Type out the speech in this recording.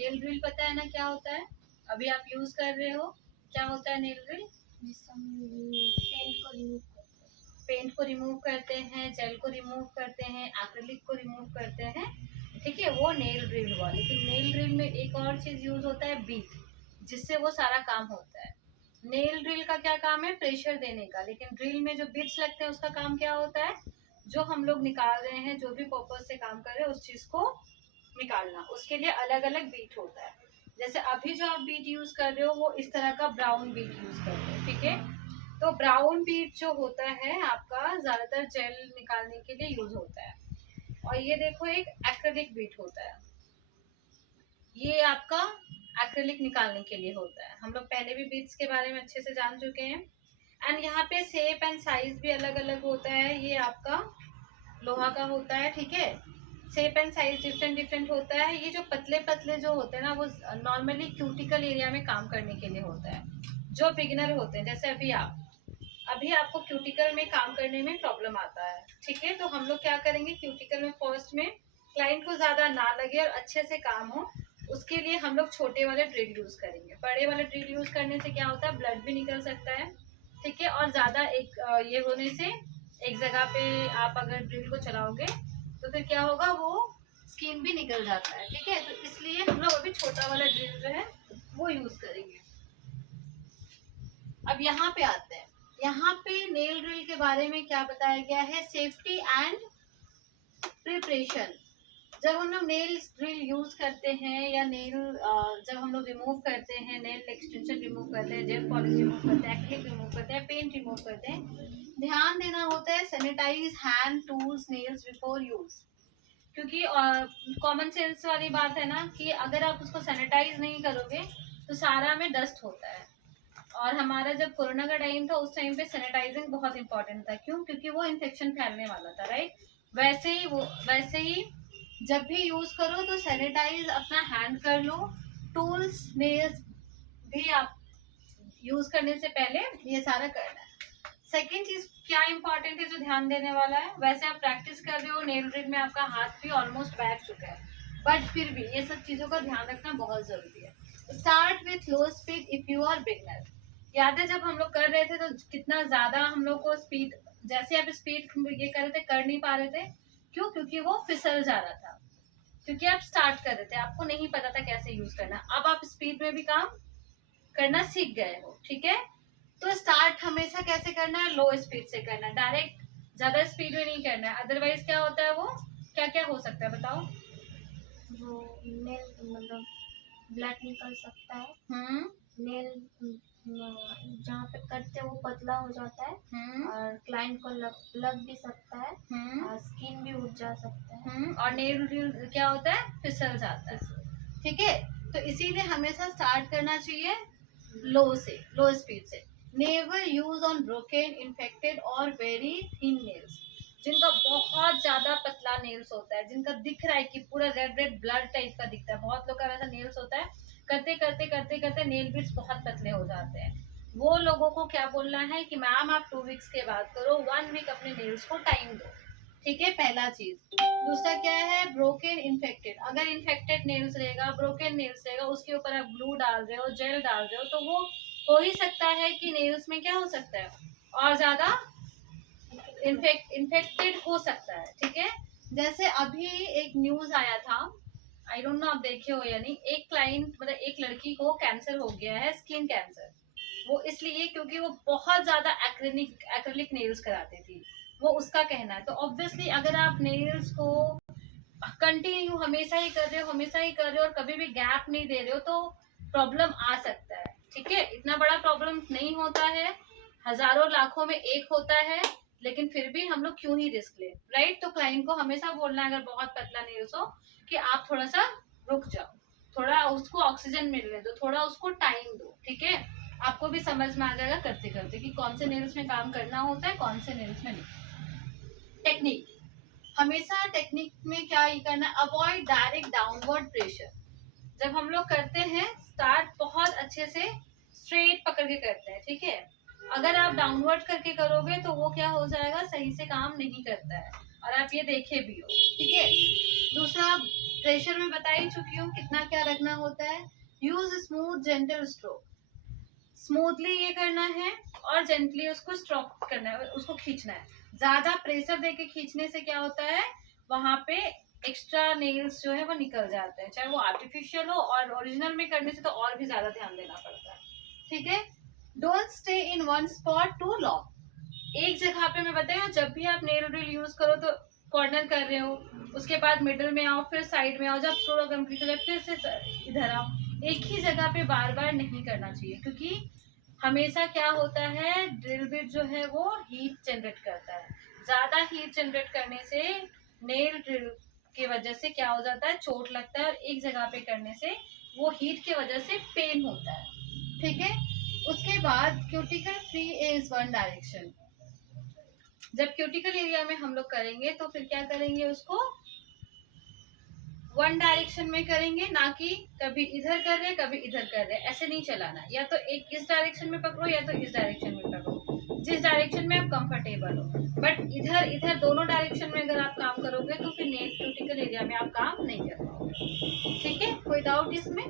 Nail drill पता है ना क्या होता है? अभी आप यूज कर रहे हो, क्या होता है नेल ड्रिल? जिससे हम पेंट को रिमूव करते हैं, जेल को रिमूव करते हैं, एक्रिलिक को रिमूव करते हैं, ठीक है, वो नेल ड्रिल हुआ। लेकिन नेल ड्रिल में एक और चीज यूज होता है, बीट, जिससे वो सारा काम होता है। नेल ड्रिल का क्या काम है? प्रेशर देने का। लेकिन ड्रिल में जो बिट्स लगते हैं उसका काम क्या होता है? जो हम लोग निकाल रहे हैं, जो भी पर्पज से काम कर रहे हैं, उस चीज को निकालना। उसके लिए अलग अलग बीट होता है। जैसे अभी जो आप बीट यूज कर रहे हो वो इस तरह का ब्राउन बीट यूज कर रहे हो, ठीक है। तो ब्राउन बीट जो होता है आपका ज्यादातर जेल निकालने के लिए यूज होता है। और ये देखो एक एक्रिलिक बीट होता है, ये आपका एक्रिलिक निकालने के लिए होता है। हम लोग पहले भी बीट्स के बारे में अच्छे से जान चुके हैं। एंड यहाँ पे शेप एंड साइज भी अलग अलग होता है। ये आपका लोहा का होता है, ठीक है। Shape and size different different होता है। ये जो पतले पतले जो होते हैं ना, वो नॉर्मली क्यूटिकल एरिया में काम करने के लिए होता है। जो बिगिनर होते हैं, जैसे अभी आपको क्यूटिकल में काम करने में प्रॉब्लम आता है, ठीक है। तो हम लोग क्या करेंगे, क्यूटिकल में फर्स्ट में क्लाइंट को ज्यादा ना लगे और अच्छे से काम हो, उसके लिए हम लोग छोटे वाले ड्रिल यूज करेंगे। बड़े वाले ड्रिल यूज करने से क्या होता है, ब्लड भी निकल सकता है, ठीक है। और ज्यादा एक ये होने से एक जगह पे आप अगर ड्रिल को चलाओगे तो फिर क्या होगा, वो स्किन भी निकल जाता है, ठीक है। तो इसलिए हम लोग अभी छोटा वाला ड्रिल जो है वो यूज करेंगे। अब यहाँ पे आते हैं, यहाँ पे नेल ड्रिल के बारे में क्या बताया गया है, सेफ्टी एंड प्रिपरेशन। जब हम लोग नेल ड्रिल यूज करते हैं या नेल जब हम लोग रिमूव करते हैं, नेल एक्सटेंशन रिमूव करते हैं, जेल पॉलिश रिमूव करते हैं, एक्रिलिक रिमूव करते हैं, पेंट रिमूव करते हैं, ध्यान देना होता है sanitize hand tools nails before use. क्योंकि कॉमन सेंस वाली बात है ना कि अगर आप उसको सैनिटाइज नहीं करोगे तो सारा में डस्ट होता है। और हमारा जब कोरोना का टाइम था उस टाइम पे सैनिटाइजिंग बहुत इंपॉर्टेंट था। क्यों? क्योंकि वो इन्फेक्शन फैलने वाला था, राइट। वैसे ही जब भी यूज करो तो सैनिटाइज अपना हैंड कर लो। टूल्स नेल्स भी आप यूज करने से पहले ये सारा करना है। सेकेंड चीज क्या इंपॉर्टेंट है जो ध्यान देने वाला है, वैसे आप प्रैक्टिस कर रहे हो, नेल ड्रिल में आपका हाथ भी ऑलमोस्ट बैठ चुका है, बट फिर भी ये सब चीजों का ध्यान रखना बहुत जरूरी है। Start with low speed if you are beginner. याद है जब हम लोग कर रहे थे तो कितना ज्यादा हम लोग को स्पीड, जैसे आप स्पीड ये कर रहे थे, कर नहीं पा रहे थे। क्यों? क्योंकि वो फिसल जा रहा था, क्योंकि आप स्टार्ट कर रहे थे, आपको नहीं पता था कैसे यूज करना। अब आप स्पीड में भी काम करना सीख गए हो, ठीक है। तो स्टार्ट हमेशा कैसे करना है, लो स्पीड से करना है, डायरेक्ट ज्यादा स्पीड में नहीं करना है। अदरवाइज क्या होता है, वो क्या क्या हो सकता है बताओ। जो नेल मतलब ब्लड निकल सकता है, नेल जहाँ पे कटते वो पतला हो जाता है और क्लाइंट को लग भी सकता है और स्किन भी उठ जा सकता है और नेल क्या होता है, फिसल जाता है, ठीक है। तो इसीलिए हमेशा स्टार्ट करना चाहिए लो स्पीड से। Never use on broken infected और वेरी थिन नेल्स। जिनका बहुत ज्यादा पतला नेल्स होता है, जिनका दिख रहा है कि पूरा रेड रेड ब्लड टाइप का दिखता है, बहुत लोग का वैसा नेल्स होता है, करते करते करते करते नेल बिट्स बहुत पतले हो जाते हैं। वो लोगों को क्या बोलना है कि मैम आप 2 वीक्स के बाद करो, 1 वीक अपने नेल्स को टाइम दो, ठीक है, पहला चीज। दूसरा क्या है, ब्रोकन इन्फेक्टेड। अगर इन्फेक्टेड नेल्स रहेगा, ब्रोकन नेल्स रहेगा, उसके ऊपर आप ग्लू डाल रहे हो, जेल डाल रहे हो, तो वो हो ही सकता है कि नेल्स में क्या हो सकता है, और ज्यादा इन्फेक्टेड हो सकता है, ठीक है। जैसे अभी एक न्यूज आया था, आई डोंट नो आप देखे हो या नहीं, एक क्लाइंट मतलब एक लड़की को कैंसर हो गया है, स्किन कैंसर। वो इसलिए क्योंकि वो बहुत ज्यादा एक्रिलिक नेल्स कराती थी, वो उसका कहना है। तो ऑब्वियसली अगर आप नेल्स को कंटिन्यू हमेशा ही कर रहे हो और कभी भी गैप नहीं दे रहे हो तो प्रॉब्लम आ सकता है, ठीक है। इतना बड़ा प्रॉब्लम नहीं होता है, हजारों लाखों में एक होता है, लेकिन फिर भी हम लोग क्यों ही रिस्क ले, राइट। तो क्लाइंट को हमेशा बोलना है अगर बहुत पतला नेल्स हो कि आप थोड़ा सा रुक जाओ, थोड़ा उसको ऑक्सीजन मिलने दो, थोड़ा उसको टाइम दो, ठीक है। आपको भी समझ में आ जाएगा करते करते कि कौन से नेल्स में काम करना होता है, कौन से नेल्स में नहीं। टेक्निक, हमेशा टेक्निक में क्या ही करना है, अवॉइड डायरेक्ट डाउनवर्ड प्रेशर। जब हम लोग करते हैं स्टार्ट बहुत अच्छे से स्ट्रेट पकड़ के करते हैं, ठीक है। अगर आप डाउनवर्ड करके करोगे तो वो क्या हो जाएगा, सही से काम नहीं करता है, और आप ये देखे भी हो, ठीक है। दूसरा, प्रेशर में बता ही चुकी हूँ कितना क्या रखना होता है। Use smooth gentle stroke, smoothly ये करना है और जेंटली उसको स्ट्रोक करना है, उसको खींचना है। ज्यादा प्रेशर देके खींचने से क्या होता है, वहां पे एक्स्ट्रा नेल्स जो है वो निकल जाते हैं, चाहे वो आर्टिफिशियल हो, और ओरिजिनल में करने से तो और भी ज्यादा ध्यान देना पड़ता है। ठीक है, don't stay in one spot too long. एक जगह पे मैं बताया, जब भी आप नेल ड्रिल यूज करो तो कॉर्नर कर रहे हो, उसके बाद मिडिल में आओ, फिर साइड में आओ, जब थोड़ा कंप्लीट हो जाए फिर से इधर आओ। एक ही जगह पे बार बार नहीं करना चाहिए, क्योंकि हमेशा क्या होता है, ड्रिल बिट जो है वो हीट जनरेट करता है। ज्यादा हीट जनरेट करने से नेल ड्रिल की वजह से क्या हो जाता है, चोट लगता है, और एक जगह पे करने से वो हीट की वजह से पेन होता है। ठीक है, उसके बाद cuticle free is one direction. जब क्यूटिकल एरिया में हम लोग करेंगे तो फिर क्या करेंगे, उसको वन डायरेक्शन में करेंगे, ना कि कभी इधर कर रहे कभी इधर कर रहे, ऐसे नहीं चलाना। या तो एक इस डायरेक्शन में पकड़ो या तो इस डायरेक्शन में पकड़ो, जिस डायरेक्शन में आप कंफर्टेबल हो। बट इधर इधर दोनों डायरेक्शन में अगर आप काम करोगे तो फिर नेल क्यूटिकल एरिया में आप काम नहीं कर पाओगे। ठीक है, कोई डाउट इसमें?